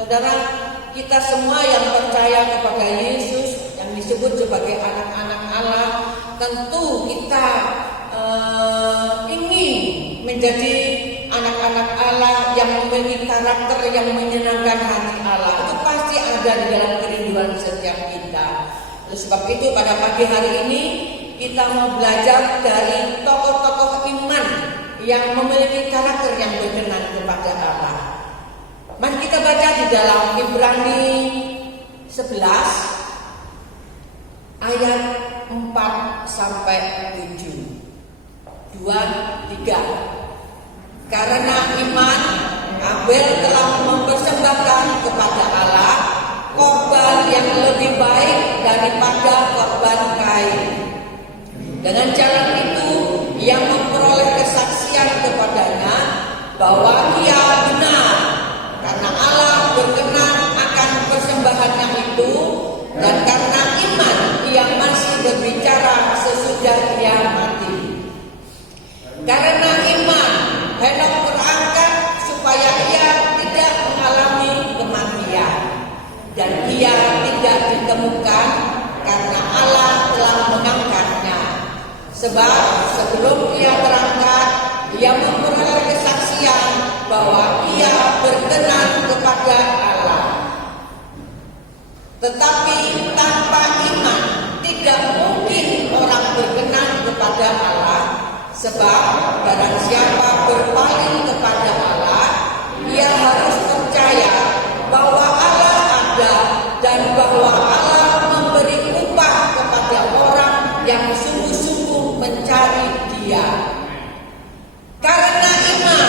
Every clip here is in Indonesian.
Saudara, kita semua yang percaya kepada Yesus, yang disebut sebagai anak-anak Allah, tentu kita ingin menjadi anak-anak Allah yang memiliki karakter yang menyenangkan hati Allah. Itu pasti ada di dalam kerinduan setiap kita. Oleh sebab itu pada pagi hari ini kita mau belajar dari tokoh-tokoh iman yang memiliki karakter yang berkenan kepada Allah. Mari kita baca di dalam Ibrani 11 ayat 4 sampai 7. 2, 3. Karena iman Abel telah mempersembahkan kepada Allah korban yang lebih baik daripada korban Kain. Dengan cara itu ia memperoleh kesaksian kepadanya bahwa ia benar, karena Allah berkenan akan persembahannya itu, dan karena iman ia masih berbicara sesudah ia mati. Karena iman Henok terangkat supaya ia tidak mengalami kematian, dan ia tidak ditemukan karena Allah telah mengangkatnya. Sebab sebelum ia terangkat, ia memperoleh kesaksian bahwa ia berkenan kepada Allah. Tetapi tanpa iman tidak mungkin orang berkenan kepada Allah. Sebab barang siapa berpaling kepada Allah, ia harus percaya bahwa Allah ada dan bahwa Allah memberi upah kepada orang yang sungguh-sungguh mencari Dia. Karena iman,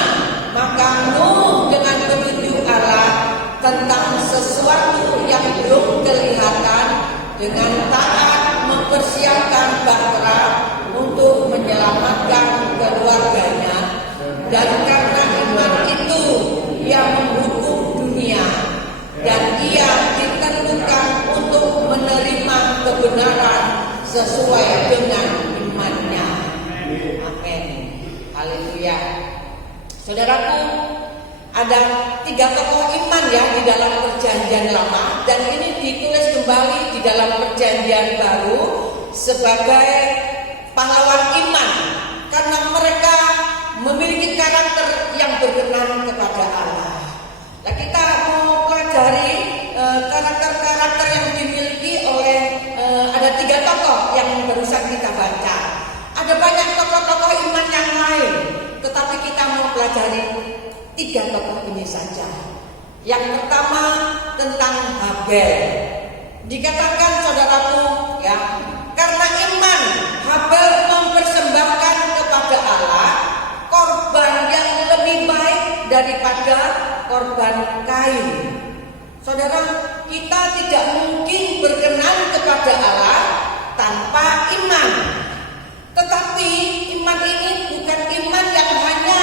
maka Nuh dengan petunjuk Allah tentang sesuatu yang belum kelihatan, dengan taat mempersiapkan bahtera untuk menyelamatkan keluarganya, dan karena iman itu ia menghukum dunia, dan ia ditentukan untuk menerima kebenaran sesuai dengan imannya. Amin. Haleluya. Saudaraku, ada 3 tokoh iman ya di dalam perjanjian lama, dan ini ditulis kembali di dalam perjanjian baru sebagai pahlawan iman, karena mereka memiliki karakter yang berkenan kepada Allah. Nah, kita mau pelajari karakter-karakter yang dimiliki oleh ada 3 tokoh yang barusan kita baca. Ada banyak tokoh-tokoh iman yang lain, tetapi kita mau pelajari 3 tokoh ini saja. Yang pertama tentang Habel. Dikatakan saudaraku ya, karena iman Habel mempersembahkan kepada Allah korban yang lebih baik daripada korban Kain. Saudara, kita tidak mungkin berkenan kepada Allah tanpa iman. Tetapi iman ini bukan iman yang hanya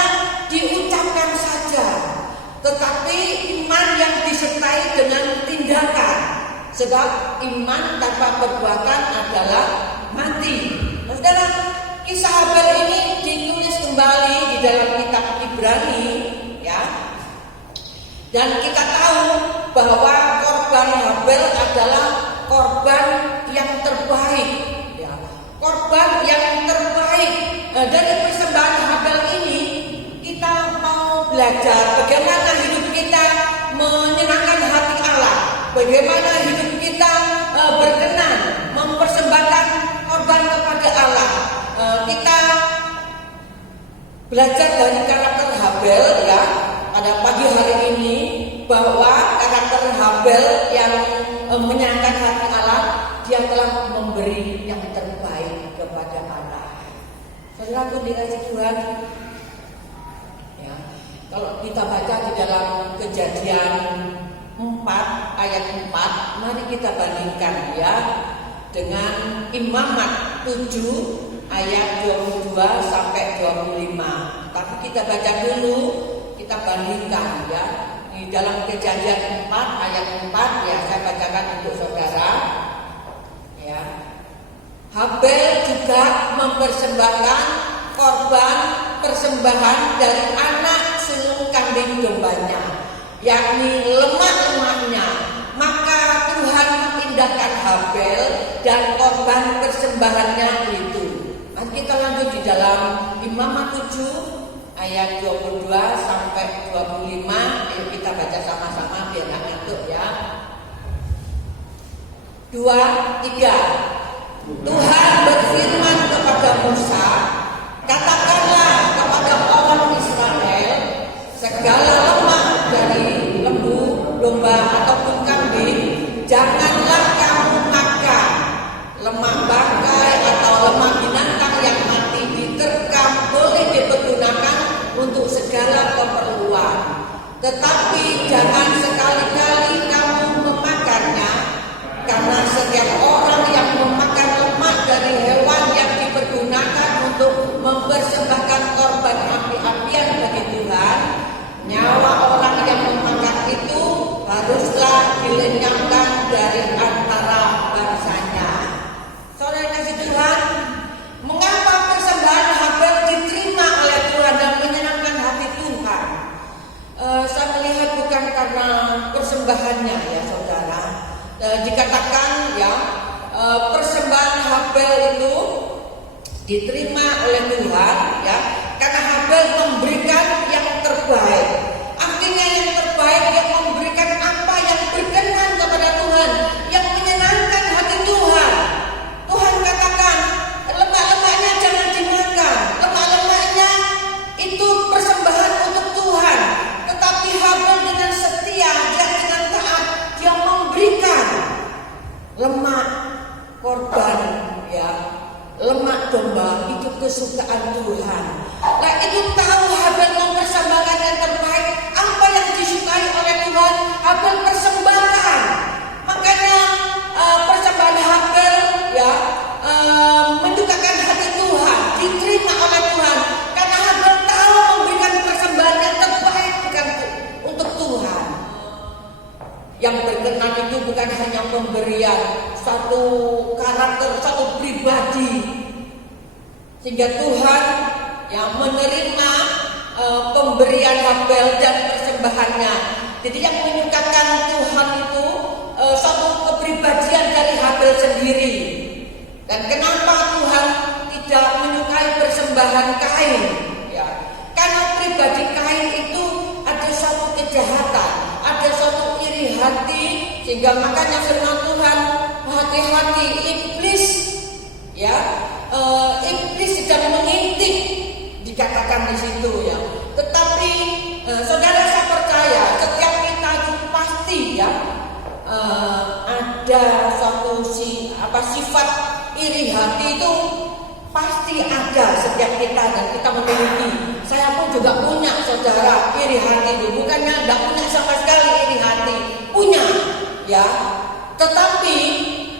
diucapkan saja, tetapi iman yang disertai dengan tindakan. Sebab iman tanpa perbuatan adalah mati. Saudara, kisah Habel ini ditulis kembali di dalam kitab Ibrani, ya. Dan kita tahu bahwa korban Habel adalah korban yang terbaik, ya. Korban yang terbaik. Dari persembahan Habel ini kita mau belajar bagaimana hidup kita menyenangkan hati Allah, bagaimana hidup kita berkenan mempersembahkan korban kepada Allah. Kita belajar dari karakter Habel, ya, pada pagi hari ini, bahwa karakter Habel yang menyenangkan hati Allah, dia telah memberi yang terbaik kepada Allah. Saudaraku dikasih Tuhan, ya, kalau kita baca di dalam Kejadian 4 ayat 4, mari kita bandingkan, ya, dengan Imamat 7 ayat 22 sampai 25. Tapi kita baca dulu, kita bandingkan, ya. Di dalam Kejadian 4 ayat 4, ya, saya bacakan untuk saudara, ya. Habel juga mempersembahkan korban persembahan dari anak sulung kambing dombanya, yakni lemak-lemaknya. Maka Tuhan indahkan Habel dan korban persembahannya itu. Mari kita lanjut di dalam Imamat 7 ayat 22 sampai 25. Ayo kita baca sama-sama biar nggak ngantuk, ya. 2, 3. Tuhan berfirman kepada Musa, katakanlah kepada orang Israel, segala lemak dari lembu, domba ataupun kambing janganlah kamu makan. Lemak bangkai atau lemak binatang yang mati diterkam boleh dipergunakan untuk segala keperluan, tetapi jangan sekali-kali kamu memakannya, karena setiap orang yang memakan lemak dari hewan yang dipergunakan untuk mempersembahkan korban api-apian bagi Tuhan, nyawa orang yang memakan itu haruslah dilenyapkan dari antara bangsanya. Saudara kasih Tuhan, mengapa persembahan Habel diterima oleh Tuhan dan menyenangkan hati Tuhan? Saya melihat bukan karena persembahannya, ya saudara. Dikatakan, ya, persembahan Habel itu diterima oleh Tuhan, ya, karena Habel memberikan yang terbaik. Artinya yang terbaik, yang memberikan apa yang berkenan kepada Tuhan, yang menyenangkan hati Tuhan. Tuhan katakan, lemak-lemaknya jangan dimakan, lemak-lemaknya itu persembahan untuk Tuhan. Tetapi Habel dengan setia dan dengan taat, dia memberikan lemak korban, ya, lemak domba itu kesukaan Tuhan. Nah, itu tahu Habel mempersembahkan yang terbaik. Apa yang disukai oleh Tuhan, Habel persembahkan. Makanya persembahan Habel, ya, menyukakan hati Tuhan, diterima oleh Tuhan, karena Habel tahu memberikan persembahan yang terbaik untuk Tuhan. Yang berkenan itu bukan hanya pemberian satu karakter, satu pribadi, sehingga Tuhan yang menerima pemberian Habel dan persembahannya. Jadi yang menyukakan Tuhan itu satu kepribadian dari Habel sendiri. Dan kenapa Tuhan tidak menyukai persembahan Kain? Ya, karena pribadi Kain itu ada suatu kejahatan, ada suatu iri hati, sehingga makanya firman Tuhan, hati-hati iblis, ya, iblis sedang mengintip, dikatakan di situ, ya. Tetapi saudara, saya percaya setiap kita itu pasti, ya, ada suatu sifat iri hati itu pasti ada setiap kita dan kita memiliki. Saya pun juga punya, saudara, iri hati itu. Bukannya tidak punya sama sekali iri hati, punya, ya. Tetapi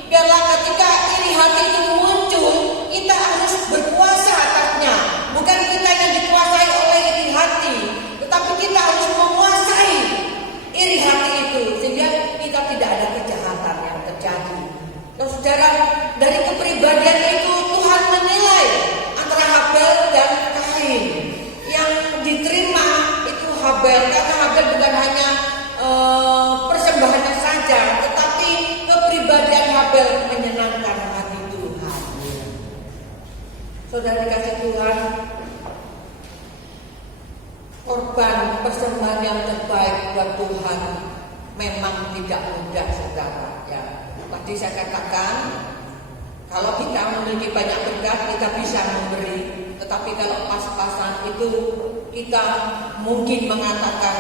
biarlah ketika iri hati itu muncul, kita harus berkuasa atasnya. Bukan kita yang dikuasai oleh iri hati, tetapi kita harus menguasai iri hati itu sehingga kita tidak ada kejahatan yang terjadi. Saudara, dari kepribadian itu Tuhan menilai antara Habel dan Kain. Yang diterima itu Habel, karena Habel bukan hanya persembahannya saja, tetapi kepribadian Habel menyenangkan hati Tuhan. Saudara dikasih Tuhan, korban persembahan yang terbaik buat Tuhan memang tidak mudah, saudara. Ya, tadi saya katakan, kalau kita memiliki banyak berkat, kita bisa memberi. Tetapi kalau pas-pasan itu kita mungkin mengatakan,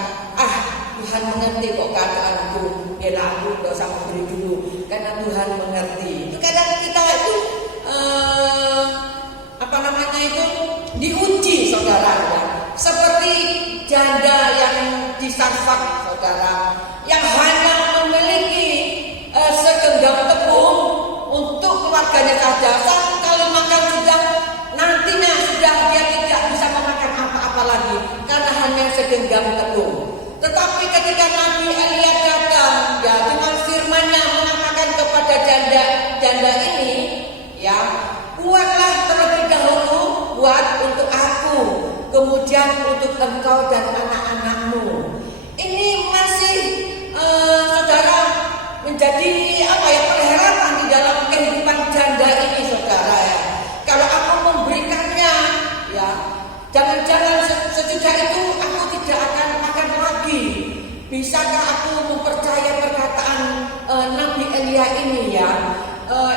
Tuhan mengerti kok keadaanku, aku gak usah memberi dulu, karena Tuhan mengerti. Itu kadang kita itu diuji, saudara, ya. Seperti janda yang di Sarfat, saudara, yang hanya memiliki segenggam tepung untuk keluarganya saja. Satu kali makan sudah, nantinya sudah dia tidak bisa memakan apa-apa lagi karena hanya segenggam tepung. Tetapi ketika Nabi Elia datang, ya, dengan firman-Nya mengatakan kepada janda ini, ya, buatlah terlebih dahulu, buat untuk aku, kemudian untuk engkau dan anak-anakmu. Ini masih saudara menjadi perhelatan di dalam kehidupan janda ini, saudara, ya. Kalau aku memberikannya, ya, jangan-jangan sesudah itu aku tidak akan makan lagi. Bisakah aku mempercayai perkataan Nabi Elia ini, ya?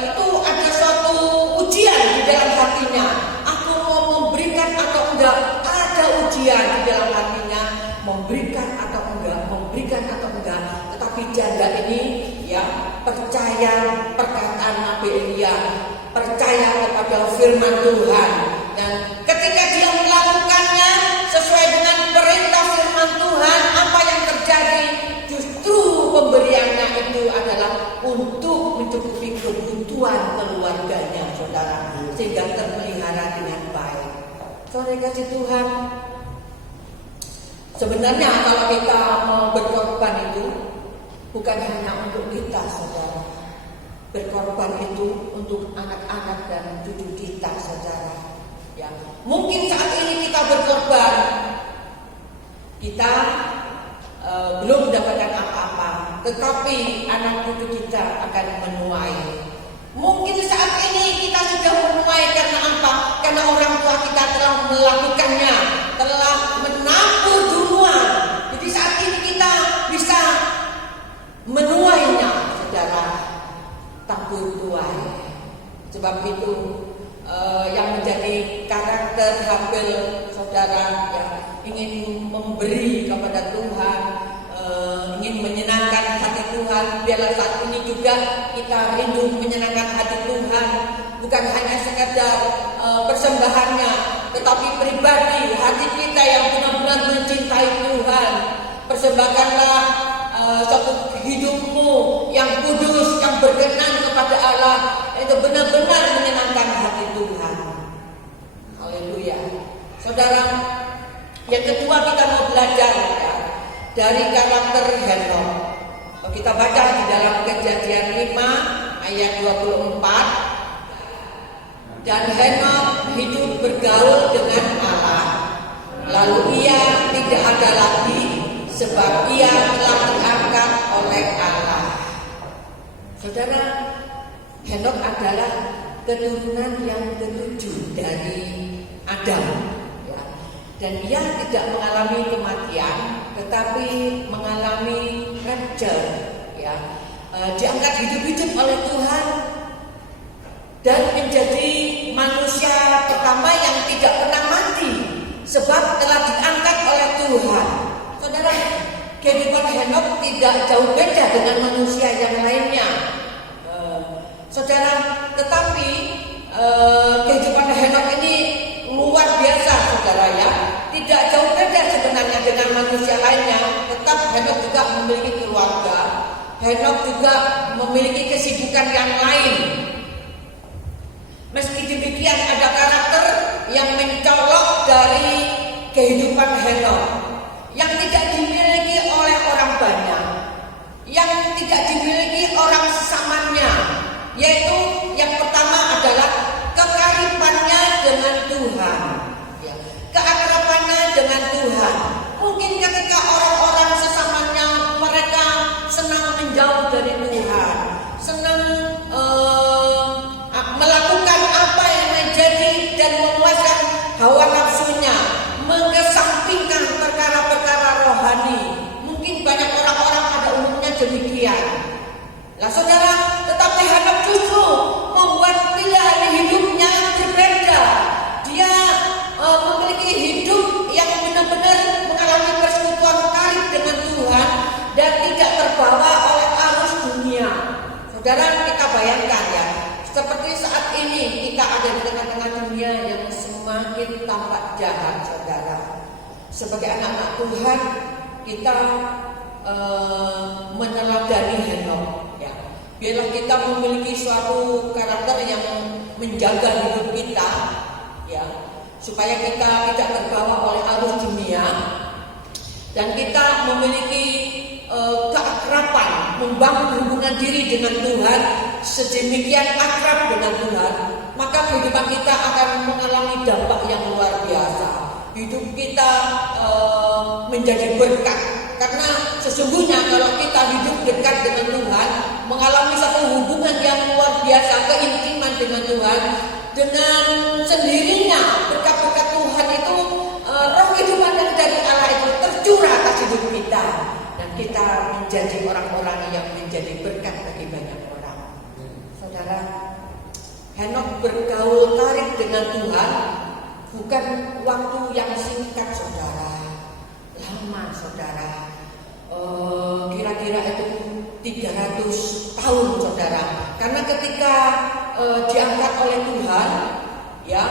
Itu ada suatu ujian di dalam hatinya. Aku mau memberikan atau enggak? Ada ujian di dalam hatinya, memberikan atau enggak, memberikan atau enggak. Tetapi janda ini, ya, percaya perkataan Nabi Elia, percaya kepada firman Tuhan, dan ketika dia melakukannya sesuai dengan perintah firman Tuhan, apa yang terjadi? Justru pemberiannya itu adalah untuk mencukupi kebutuhan keluarganya, saudara, sehingga terpelihara dengan baik. Saudara kasih Tuhan, sebenarnya kalau kita mau berkorban itu bukan hanya untuk kita, saudara. Berkorban itu untuk anak-anak dan cucu kita, saudara. Ya, mungkin saat ini kita berkorban, kita belum mendapatkan apa-apa, tetapi anak cucu kita akan menuai. Mungkin saat ini kita sudah menuai karena apa? Karena orang tua kita telah melakukannya, telah menabur duluan. Jadi saat ini kita bisa menuainya, saudara. Tabur tuai. Sebab itu yang menjadi karakter Habel, saudara, ya, ingin memberi kepada Tuhan, ingin menyenangkan hati Tuhan. Biarlah saat ini juga kita rindu menyenangkan hati Tuhan, bukan hanya sekedar persembahannya, tetapi pribadi hati kita yang benar-benar mencintai Tuhan. Persembahkanlah satu hidupmu yang kudus, yang berkenan kepada Allah, itu benar-benar menyenangkan hati Tuhan. Haleluya. Saudara, yang kedua kita mau belajar, ya, dari karakter Henok. Kita baca di dalam Kejadian 5 ayat 24. Dan Henok hidup bergaul dengan Allah, lalu ia tidak ada lagi, sebab ia telah diangkat oleh Allah. Saudara, Henok adalah keturunan yang ketujuh dari Adam, ya. Dan ia tidak mengalami kematian, tetapi mengalami rapture, ya. Diangkat hidup-hidup oleh Tuhan dan menjadi manusia pertama yang tidak pernah mati, sebab telah diangkat oleh Tuhan. Saudara, kehidupan Henok tidak jauh beda dengan manusia yang lainnya, saudara. Tetapi kehidupan Henok ini luar biasa, saudara, ya. Tidak jauh beda sebenarnya dengan manusia lainnya. Tetap Henok juga memiliki keluarga. Henokh juga memiliki kesibukan yang lain. Meski demikian ada karakter yang mencolok dari kehidupan Henokh yang tidak dimiliki oleh orang banyak, yang tidak dimiliki orang sesamanya, yaitu yang pertama adalah kekaribannya dengan Tuhan, keakrabannya dengan Tuhan. Mungkin ketika orang-orang sesamanya mereka senang menjauh dari Tuhan, senang melakukan apa yang menjadi dan memuaskan hawa nafsunya, mengesampingkan perkara-perkara rohani. Mungkin banyak orang-orang pada umumnya demikian. Nah saudara, tetapi Henokh justru membuat pilihan hidupnya berbeda. Dia memiliki hidup yang benar-benar mengalami persekutuan karib dengan Tuhan dan tidak terbawa oleh arus dunia. Saudara, kita bayangkan ya, seperti saat ini kita ada di tengah-tengah dunia yang semakin tampak jahat, saudara. Sebagai anak-anak Tuhan, kita meneladani Henokh. Ya. Biarlah kita memiliki suatu karakter yang menjaga hidup kita, ya, supaya kita tidak terbawa oleh arus dunia, dan kita memiliki keakraban, membangun hubungan diri dengan Tuhan sedemikian akrab dengan Tuhan, maka kehidupan kita akan mengalami dampak yang luar biasa. Hidup kita menjadi berkat, karena sesungguhnya kalau kita hidup dekat dengan Tuhan, mengalami satu hubungan yang luar biasa, keintiman dengan Tuhan, dengan sendirinya berkat-berkat Tuhan itu, roh kehidupan yang dari Allah itu tercurah atas hidup kita, dan kita menjadi orang-orang yang menjadi berkat bagi banyak orang. Saudara, Henokh bergaul karib dengan Tuhan bukan waktu yang singkat, saudara, lama, saudara. Kira-kira itu 300 tahun, saudara. Karena ketika diangkat oleh Tuhan, ya,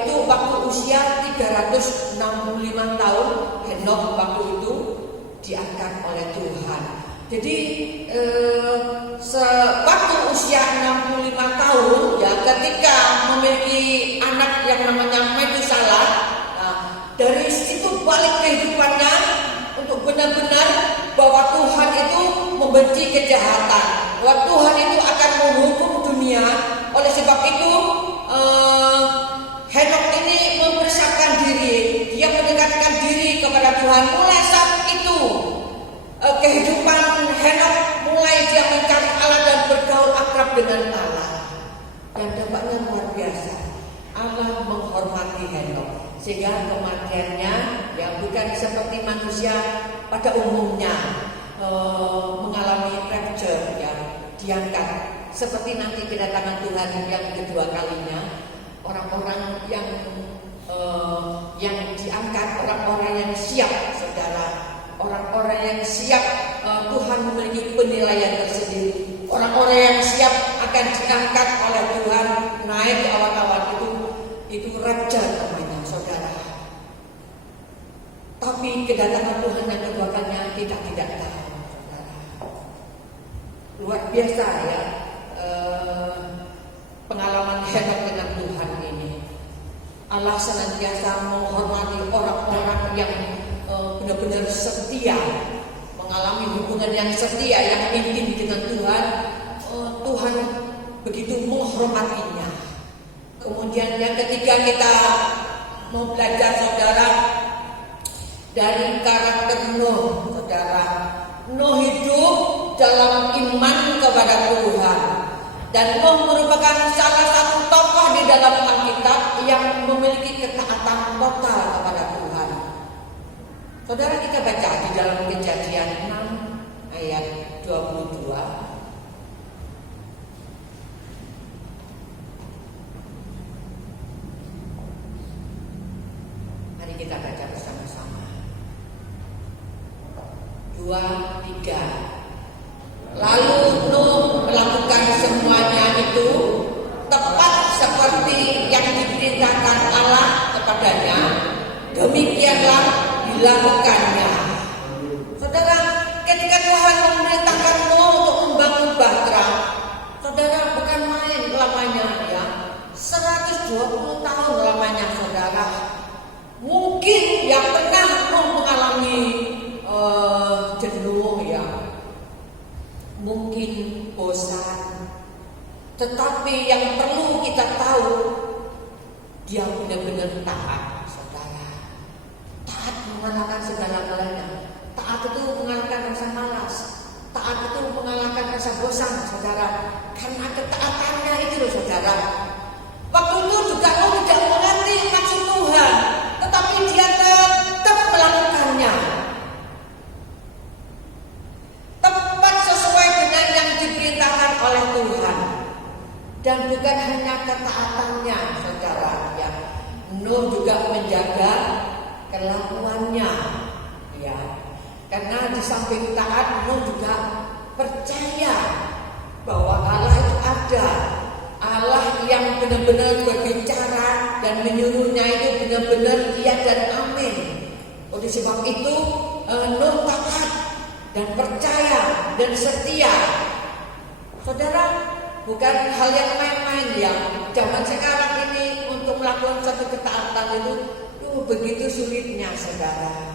itu waktu usia 365 tahun, Henokh waktu itu diangkat oleh Tuhan. Jadi sewaktu usia 65 tahun, ya, ketika memiliki anak yang namanya Metusalah, dari situ balik kehidupannya untuk benar-benar bahwa Tuhan itu membenci kejahatan, bahwa Tuhan itu akan menghukum dunia. Oleh sebab itu Henokh ini mempersiapkan diri, dia mendekatkan diri kepada Tuhan. Mulai saat itu kehidupan Henokh mulai dia mencari Allah dan bergaul akrab dengan Allah, dan dampaknya luar biasa. Allah menghormati Henokh sehingga kematiannya, ya, bukan seperti manusia pada umumnya mengalami rapture, ya, diangkat. Seperti nanti kedatangan Tuhan yang kedua kalinya, orang-orang yang diangkat, orang-orang yang siap, saudara, orang-orang yang siap. Tuhan memiliki penilaian tersendiri. Orang-orang yang siap akan diangkat oleh Tuhan naik ke awan-awan itu rapture namanya, saudara. Tapi kedatangan Tuhan yang kedua kalinya kita tidak tahu, saudara. Luar biasa, ya, pengalaman Henokh dengan Tuhan ini. Allah senantiasa menghormati orang-orang yang benar-benar setia, mengalami hubungan yang setia, yang intim dengan Tuhan. Tuhan begitu menghormatinya. Kemudian yang ketiga, kita mau belajar, saudara, dari karakter Nuh, saudara. Nuh hidup dalam iman kepada Tuhan, dan Nuh merupakan salah satu tokoh di dalam Alkitab yang memiliki ketaatan total kepada Tuhan. Saudara, kita baca di dalam Kejadian 6 ayat 22. Mari kita baca bersama-sama. 2, 3. Lalu Nuh melakukan semuanya itu tepat seperti yang diperintahkan Allah kepadanya. Demikianlah dilakukannya. Saudara, ketika Tuhan memerintahkan Nuh mungkin bosan. Tetapi yang perlu kita tahu, dia benar-benar taat, saudara. Taat mengalahkan segala-galanya. Taat itu mengalahkan rasa malas. Taat itu mengalahkan rasa bosan, saudara. Karena ketaatannya itu loh, saudara. Waktu itu juga Nuh tidak mengerti maksud Tuhan, tetapi dia tetap melakukannya. Tepat sesuai dengan yang diperintahkan oleh Tuhan. Dan bukan hanya ketaatannya, saudara, ya. Nuh juga menjaga kelakuannya, ya. Karena di samping taat, Nuh juga percaya bahwa Allah itu ada. Allah yang benar-benar berbicara dan menyuruhnya itu benar-benar iya dan amin. Oleh sebab itu Nuh taat dan percaya dan setia. Saudara, bukan hal yang main-main ya. Zaman sekarang ini untuk melakukan satu ketaatan itu begitu sulitnya, saudara.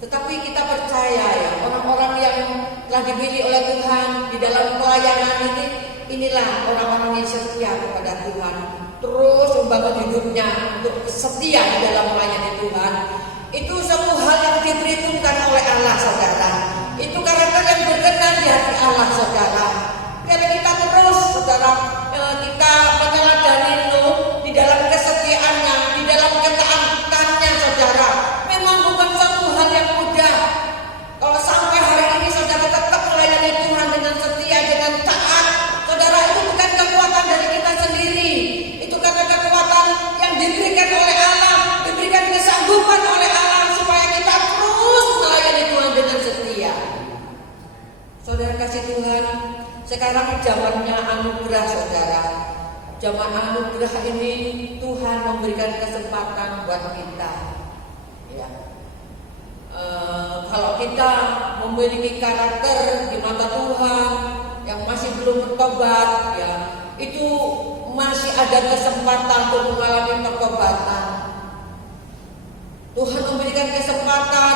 Tetapi kita percaya ya, orang-orang yang telah dipilih oleh Tuhan di dalam pelayanan ini, inilah orang-orang yang setia kepada Tuhan, terus membangun hidupnya untuk setia di dalam melayani Tuhan. Itu satu hal yang diperhitungkan oleh Allah, saudara. Itu karakter yang berkenan di hati Allah, saudara. Kalau kita terus, saudara, kita meneladani Nuh di dalam kesetiaannya, di dalam ketaatannya, saudara. Memang bukan satu hal yang mudah. Kalau sampai hari ini saudara tetap melayani Tuhan dengan setia, dengan taat, saudara, itu bukan kekuatan dari kita sendiri. Itu karena kekuatan yang diberikan oleh Allah, diberikan kesanggupan oleh Allah supaya kita terus melayani Tuhan dengan setia. Saudara kasih Tuhan, sekarang zamannya anugerah, saudara. Zaman anugerah ini Tuhan memberikan kesempatan buat kita. Ya. Kalau kita memiliki karakter di mata Tuhan yang masih belum bertobat, ya, itu masih ada kesempatan untuk mengalami pertobatan. Tuhan memberikan kesempatan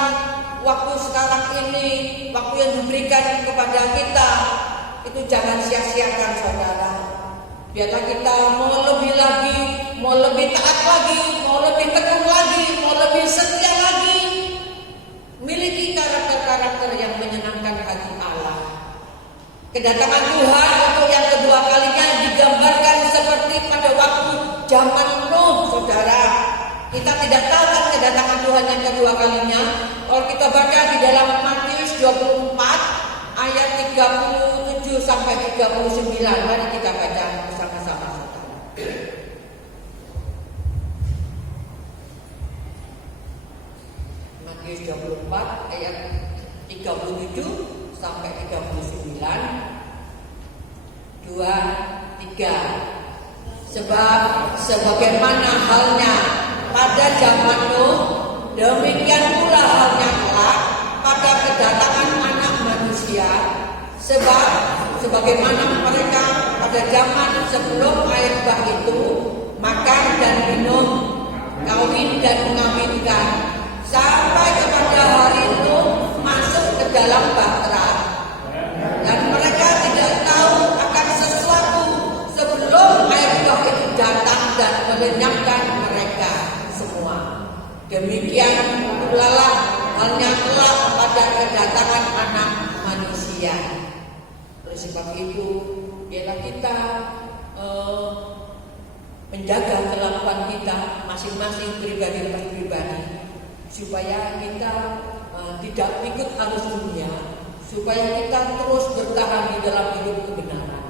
waktu sekarang ini, waktu yang diberikan kepada kita, itu jangan sia-siakan, saudara. Biarlah kita mau lebih lagi, mau lebih taat lagi, mau lebih tekun lagi, mau lebih setia lagi, miliki karakter-karakter yang menyenangkan hati Allah. Kedatangan Tuhan untuk yang kedua kalinya digambarkan seperti pada waktu zaman Nuh, saudara. Kita tidak tahu kan kedatangan Tuhan yang kedua kalinya. Kalau kita baca di dalam Matius 24 ayat 37 sampai 39, mari kita baca bersama-sama, saudara. Matius 24 ayat 37 sampai 39. 2, 3. Sebab sebagaimana halnya pada zaman Nuh, demikian pula halnya kelak pada kedatangan Anak Manusia. Sebab sebagaimana mereka pada zaman sebelum air bah itu makan dan minum, kawin dan mengawinkan, sampai kepada hari Nuh masuk ke dalam bahtera, dan mereka tidak tahu akan sesuatu sebelum air bah itu datang dan melenyapkan mereka semua. Demikian pula halnya kelak pada kedatangan Anak Manusia. Oleh sebab itu, biarlah kita menjaga kelakuan kita masing-masing pribadi-pribadi, supaya kita tidak ikut arus dunia, supaya kita terus bertahan di dalam hidup kebenaran.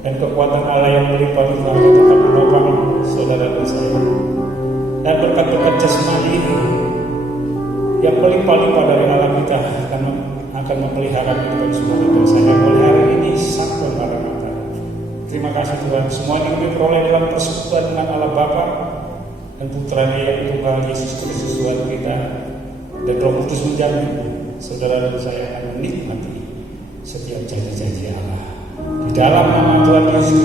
dan kekuatan Allah yang melimpah-limpah akan tetap menopang saudara dan saya. Dan berkat-berkat jasmani ini yang melimpah-limpah dari Allah kita akan memelihara kehidupan saudara dan saya. Memelihara ini sampai maranatha. Terima kasih Tuhan. Semua ini kami peroleh dalam persekutuan dengan Allah Bapa dan Putranya yang tunggal Yesus Kristus Tuhan kita, dan Roh Kudus menjamin saudara dan saya akan menikmati setiap janji-janji Allah. Di dalam nama Tuhan Yesus